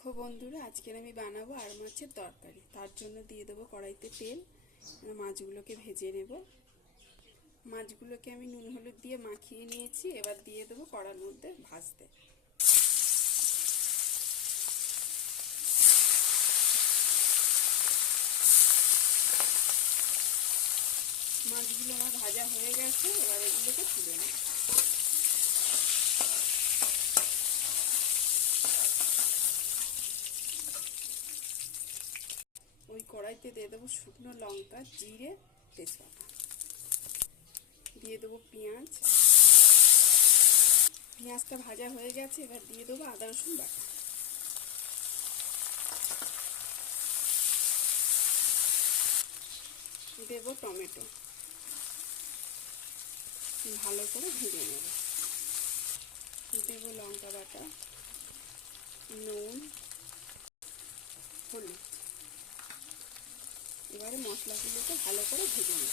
দেখো বন্ধুরা, আজকের আমি বানাবো আর মাছের তরকারি। তার জন্য দিয়ে দেবো কড়াইতে তেল। মাছগুলোকে ভেজে নেব। মাছগুলোকে আমি নুন হলুদ দিয়ে মাখিয়ে নিয়েছি। এবার দিয়ে দেবো কড়ার মধ্যে ভাজতে। মাছগুলো আমার ভাজা হয়ে গেছে। এবার এগুলোকে তুলে নেব। ওই কড়াইতে দিয়ে দেবো শুকনো লঙ্কা, জিরে, তেজপাতা। দিয়ে দেবো পেঁয়াজ। পেঁয়াজটা ভাজা হয়ে গেছে। এবার দিয়ে দেবো আদা রসুন বাটা। দেব টমেটো। ভালো করে ভেজে নেব। দেব লঙ্কা বাটা, নুন, হলুদ। এবারে মশলাগুলোকে ভালো করে ভেজে নেব।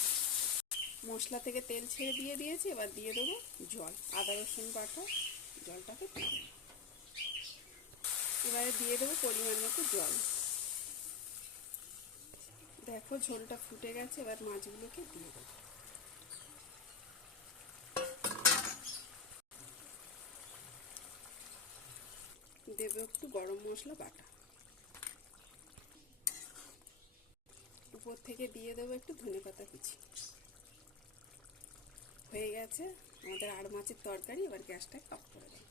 মশলা থেকে তেল ছেড়ে দিয়ে দিয়েছি। এবার দিয়ে দেবো জল, আদা রসুন বাটা। জলটাকে এবারে দিয়ে দেবো পরিমাণ মতো জল। দেখো ঝোলটা ফুটে গেছে। এবার মাছগুলোকে দিয়ে দেবো। দেবো একটু গরম মশলা বাটা। উপর থেকে দিয়ে দেবো একটু ধনেপাতা কুচি। হয়ে গেছে আমাদের আর মাছের তরকারি। এবার গ্যাসটা অফ করে দেবো।